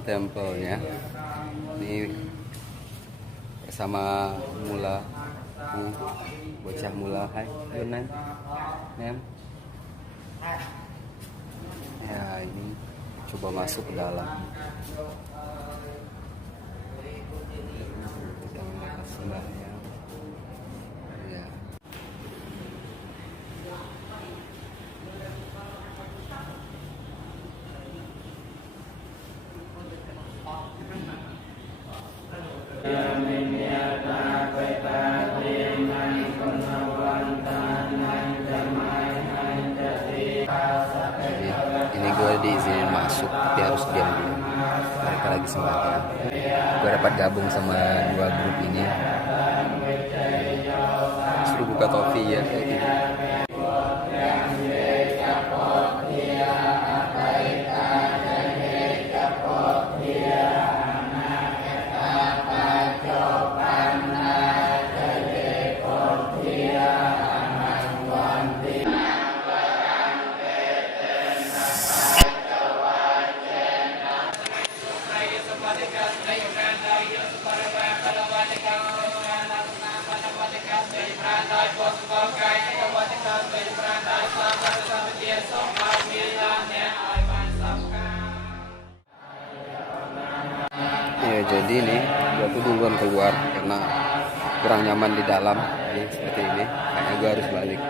Temple-nya. Ini bersama Mula, bocah Mula. Hai, your name? Ya, ini coba masuk ke dalam. Ya. Ini gue diizinin masuk tapi harus diam dulu. Mereka lagi sembahyang. Gue dapat gabung sama dua grup ini. Suruh buka topi ya kayak gitu. Ya, jadi nih gue tuh duluan keluar karena kurang nyaman di dalam. Jadi seperti ini, kayaknya gue harus balik.